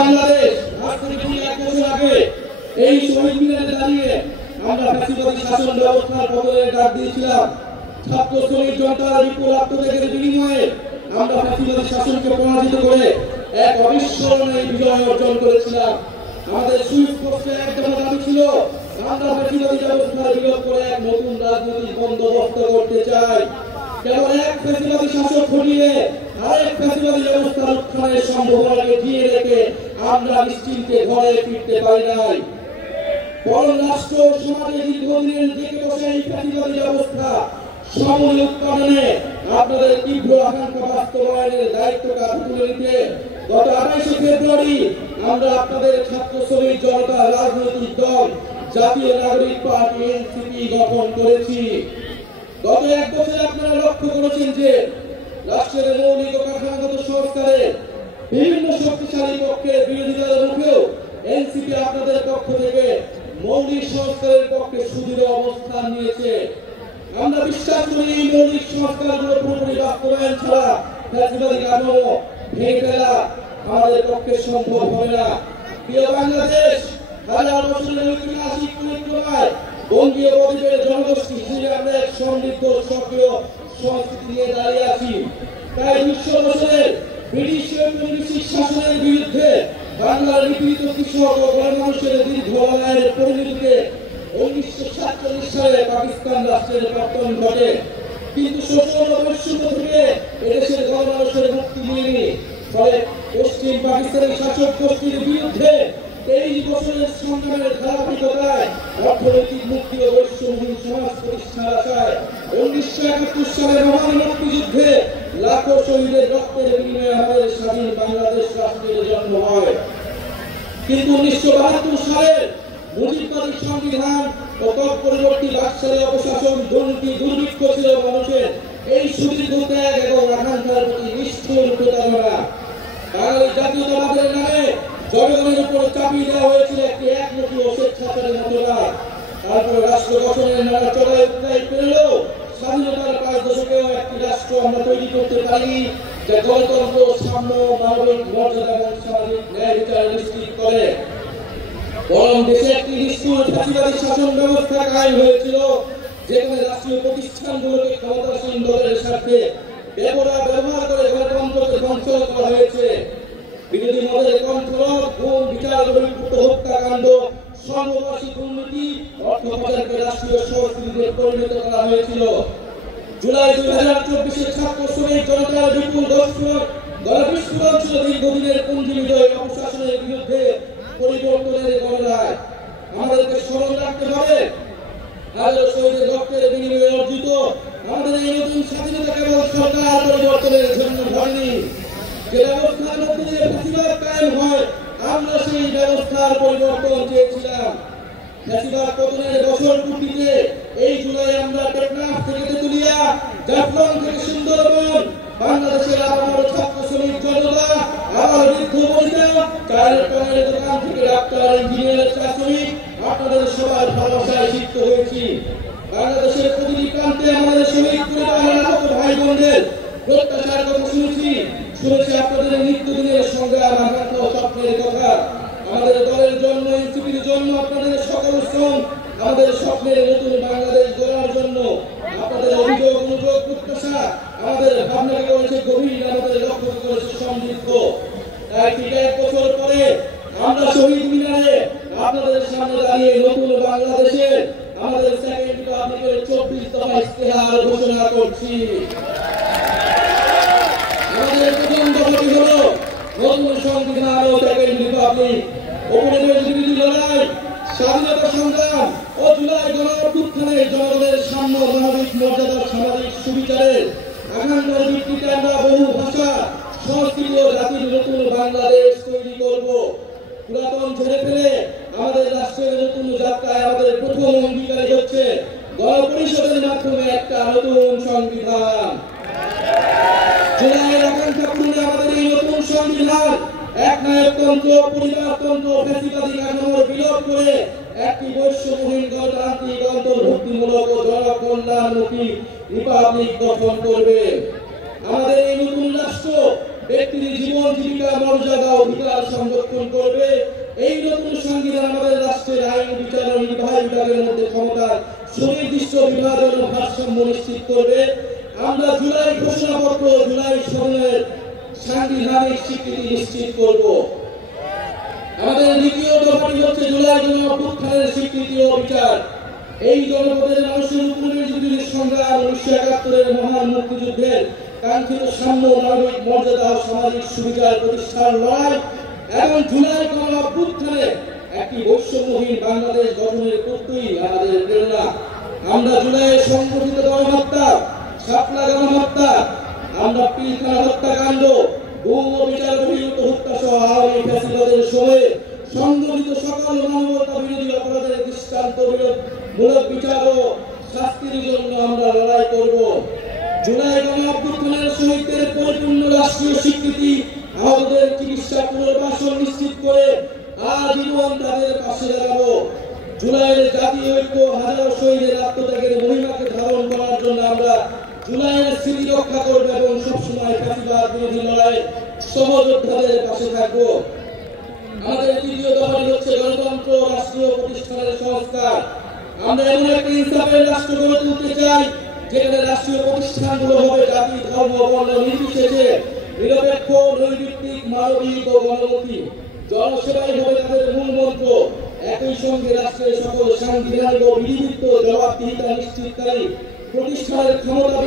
বাংলাদেশ আজ থেকে ঠিক 1 বছর আগে এই শহীদ মিনারে দাঁড়িয়ে আমরা ফ্যাসিবাদী শাসন ব্যবস্থার পতনের ডাক দিয়েছিলাম। ছাত্র শ্রমিক জনতার বিপুল আত্মত্যাগের বিনিময়ে আমরা ফ্যাসিবাদী শাসনকে পরাজিত করে এক অবিস্মরণীয় বিজয় অর্জন করেছিলাম। আমাদের সুস্পষ্ট একটা দাবি ছিল, আমরা ফ্যাসিবাদী ব্যবস্থার বিলোপ করে এক নতুন রাজনৈতিক বন্দোবস্ত করতে চাই। কেবল এক ফ্যাসিবাদী শাসক হটিয়ে আরেক ফ্যাসিবাদী ব্যবস্থার উত্থানের সম্ভাবনাকে ঘিরে রেখে আমরা নিশ্চিন্তে ঘরে ফিরতে পারি নাই। বরং রাষ্ট্র সমাজে দীর্ঘদিনের জেগে বসে এই ফ্যাসিবাদী ব্যবস্থা সমূলে উৎপাদনে আপনাদের তীব্র আকাঙ্ক্ষা বাস্তবায়নের দায়িত্ব কাঁধে তুলে নিতে গত 28 ফেব্রুয়ারি আমরা আপনাদের ছাত্র শ্রমিক জনতা রাজনৈতিক দল জাতীয় নাগরিক পার্টি এনসিপি গঠন করেছি। গত 1 বছরে আপনারা লক্ষ্য করেছেন যে রাষ্ট্রের মৌলিক ও কাঠামোগত সংস্কারে বিভিন্ন শক্তিশালী পক্ষের বিরোধিতার মুখেও এনসিপি আপনাদের পক্ষ থেকে মৌলিক সংস্কারের পক্ষে সুদৃঢ় অবস্থান নিয়েছে। আমরা বিশ্বাস করি এই মৌলিক সংস্কারগুলো পুরোপুরি বাস্তবায়ন ছাড়া ফ্যাসিবাদী কাঠামো ভেঙে ফেলা আমাদের পক্ষে সম্ভব হবে না। প্রিয় বাংলাদেশ, হাজার বছরের ঐতিহাসিক পরিক্রমায় বঙ্গীয় বদ্বীপের জনগোষ্ঠী হিসেবে আমরা এক সমৃদ্ধ সক্রিয় সংস্কৃতি নিয়ে দাঁড়িয়ে আছি। তাই 200 বছরের ব্রিটিশ ঔপনিবেশিক শাসনের বিরুদ্ধে বাংলার নিপীড়িত কৃষক ও গণমানুষের দীর্ঘ লড়াইয়ের পরিণতিতে 1947 সালে পাকিস্তান রাষ্ট্রের পতন ঘটে। কিন্তু শোষণ ও বৈষম্য থেকে এদেশের গণমানুষের মুক্তি মিলেনি। ফলে পশ্চিম পাকিস্তানের শাসক গোষ্ঠীর বিরুদ্ধে 23 বছরের সংগ্রামের ধারাবাহিকতায় অর্থনৈতিক মুক্তি ও বৈষম্যহীন সমাজ প্রতিষ্ঠার আশায় 1971 সালের মহান মুক্তিযুদ্ধে লাখো শহীদের রক্তের বিনিময়ে আমাদের স্বাধীন বাংলাদেশ রাষ্ট্রের জন্ম হয়। কিন্তু 1972 সালের মুজিববাদী সংবিধান ও তৎপরবর্তী বাকশালী অপশাসন দুর্নীতি দুর্ভিক্ষ ছিল মানুষের এই সুদীর্ঘ ত্যাগ এবং আকাঙ্ক্ষার প্রতি নিষ্ঠুর প্রতারণা। বাঙালি জাতীয়তাবাদের নামে জনগণের উপর চাপিয়ে দেওয়া হয়েছিল একটি একমুখী ও স্বেচ্ছাচারী মতবাদ। তারপর রাষ্ট্র গঠনের নানা চড়াই উত্তরাই পেলেও স্বাধীনতার 5 দশকেও একটি রাষ্ট্র আমরা তৈরি করতে পারিনি যা গণতন্ত্র, সাম্য, মানবিক মর্যাদা এবং সামাজিক ন্যায় বিচার নিশ্চিত করে। বরং দেশে একটি নিষ্ঠুর ফ্যাসিবাদী শাসন ব্যবস্থা কায়েম হয়েছিল, যেখানে রাষ্ট্রীয় প্রতিষ্ঠানগুলোকে ক্ষমতাসীন দলের স্বার্থে ব্যবহার করে গণতন্ত্রকে ধ্বংস করা হয়েছে। বিরোধী মতের কণ্ঠরোধ, গুম, বিচার বহির্ভূত হত্যাকাণ্ড, সর্ববাসী দুর্নীতি, অর্থ পাচারকে রাষ্ট্রীয় সংস্কৃতিতে পরিণত করা হয়েছিল। জুলাই 2024 ছাত্র শ্রমিক জনতার বিপুল গণবিস্ফোরণ ছিল দীর্ঘদিনের পুঞ্জিবিজয় অপশাসনের বিরুদ্ধে পরিবর্তনের গণরায়। আমাদেরকে স্মরণ রাখতে হবে, হাজার শহীদের রক্তের বিনিময়ে অর্জিত আমাদের এই নতুন স্বাধীনতা কেবল সরকার পরিবর্তনের জন্য হয়নি। যে ব্যবস্থার মধ্যে দিয়ে ফ্যাসিবাদ কায়েম হয়, আমরা সেই ব্যবস্থার পরিবর্তন চেয়েছিলাম। ফ্যাসিবাদ পতনের বছর পূর্তিতে এই জুলাই আমরা টেকনাফ থেকে তেতুলিয়া, জাফলং থেকে সুন্দরবন, বাংলাদেশের আবার ছাত্র শ্রমিক জনতা, আবার বৃদ্ধ বনিতা, চায়ের পানের দোকান থেকে ডাক্তার, ইঞ্জিনিয়ার, চা শ্রমিক, আপনাদের সবার ভালোবাসায় সিক্ত হয়েছি। বাংলাদেশের প্রতিটি প্রান্তে আমাদের শহীদ পরিবারের আহত ভাই বোনদের প্রত্যাশার কথা শুনেছি আপনাদের নিত্যদিনের সংগ্রাম, আকাঙ্ক্ষা ও স্বপ্নের কথা। আমাদের দলের জন্য, এনসিপির জন্য আপনাদের সকল শ্রম, আমাদের স্বপ্নের নতুন বাংলাদেশ গড়ার জন্য আপনাদের অভিযোগ, অনুযোগ, প্রত্যাশা আমাদের ভাবনাকে করেছে গভীর, আমাদের লক্ষ্য করেছে সমৃদ্ধ। তাই ঠিক 1 বছর পরে আমরা শহীদ মিনারে আপনাদের সামনে দাঁড়িয়ে নতুন বাংলাদেশের আমাদের সেকেন্ড রিপাবলিকের 24 দফা ইশতেহার ঘোষণা করছি। আমাদের প্রথম দফাটি হলো নতুন সংবিধান ও সেকেন্ড রিপাবলিক। উপনিবেশ বিরোধী লড়াই, স্বাধীনতা সংগ্রাম ও জুলাই গণঅভ্যুত্থানে জনগণের সাম্য, মানবিক মর্যাদা, সামাজিক সুবিচারের আকাঙ্ক্ষার ভিত্তিতে আমরা বহু ভাষা, সংস্কৃতি ও জাতির নতুন বাংলাদেশ তৈরি করব। পুরাতন ছেড়ে ফেলে আমাদের রাষ্ট্রের নতুন যাত্রায় আমাদের প্রথম অঙ্গীকারই হচ্ছে গণপরিষদের মাধ্যমে একটা নতুন সংবিধান। জুলাইয়ের আকাঙ্ক্ষা পূরণে আমাদের এই নতুন সংবিধান একনায়কতন্ত্র, পরিবারতন্ত্র, ফ্যাসিবাদী কাঠামোর বিলোপ করে একটি বৈষম্যহীন গণতান্ত্রিক, অন্তর্ভুক্তিমূলক ও জনকল্যাণমুখী রিপাবলিক গঠন করবে। আমাদের এই নতুন রাষ্ট্র ব্যক্তির জীবন জীবিকা মর্যাদা অধিকার সংরক্ষণ করবে। এই নতুন সংবিধান আমাদের রাষ্ট্রের আইন বিচার ও নির্বাহী বিভাগের মধ্যে ক্ষমতার সুনির্দিষ্ট বিভাজন ও ভারসাম্য নিশ্চিত করবে। আমরা জুলাই ঘোষণাপত্র জুলাই সনদের সাংবিধানিক স্বীকৃতি নিশ্চিত করব। আমাদের দ্বিতীয় দফাটি হচ্ছে জুলাই গণঅভ্যুত্থানের স্বীকৃতি ও বিচার। এই জনপদের মানুষের উপনিবেশবিরোধী সংগ্রাম 1971-এর মহান মুক্তিযুদ্ধের কাঙ্ক্ষিত সাম্য, মানবিক মর্যাদা ও সামাজিক সুবিচার প্রতিষ্ঠার লড়াই এবং জুলাই গণঅভ্যুত্থানে একটি বৈষম্যহীন বাংলাদেশ গঠনের প্রত্যয়ী আমাদের প্রেরণা। আমরা জুলাইয়ের সংগঠিত গণহত্যা, শাপলা গণহত্যা, আমরা পিলখানা হত্যাকাণ্ড, গুম ও বিচার বহির্ভূত হত্যা সহ আওয়ামী ফ্যাসিবাদের সময়ে সংগঠিত সকল মানবতা বিরোধী অপরাধের দৃষ্টান্তমূলক বিচার ও শাস্তির জন্য আমরা লড়াই করব। জুলাই গণঅভ্যুত্থানের শহীদদের পরিপূর্ণ রাষ্ট্রীয় স্বীকৃতি, আহতদের চিকিৎসা পুনর্বাসন নিশ্চিত করে আজীবন তাদের পাশে দাঁড়াবো। জুলাইয়ের জাতীয় ঐক্য, হাজারো শহীদের আত্মত্যাগের মহিমাকে ধারণ করার জন্য আমরা জুলাইয়ের স্মৃতি রক্ষা করব এবং সবসময় ফ্যাসিবাদ বিরোধী লড়াইয়ে সহযোদ্ধাদের পাশে থাকবো। আমাদের তৃতীয় দফাটি হচ্ছে গণতন্ত্র রাষ্ট্রীয় প্রতিষ্ঠানের সংস্কার। আমরা এমন একটা ইনসাফের রাষ্ট্র গড়ে তুলতে চাই যেখানে রাষ্ট্রীয় প্রতিষ্ঠানগুলো হবে জাতি, ধর্ম, বর্ণ নির্বিশেষে নিরপেক্ষ, নৈর্ভিত্তিক, মানবিক ও গণমুখী। জনসেবাই হবে তাদের মূল মন্ত্র। একই সঙ্গে রাষ্ট্রের সকল সাংবিধানিক ও বিধিবদ্ধ জবাবদিহিতা নিশ্চিতকারী প্রতিষ্ঠানের ক্ষমতা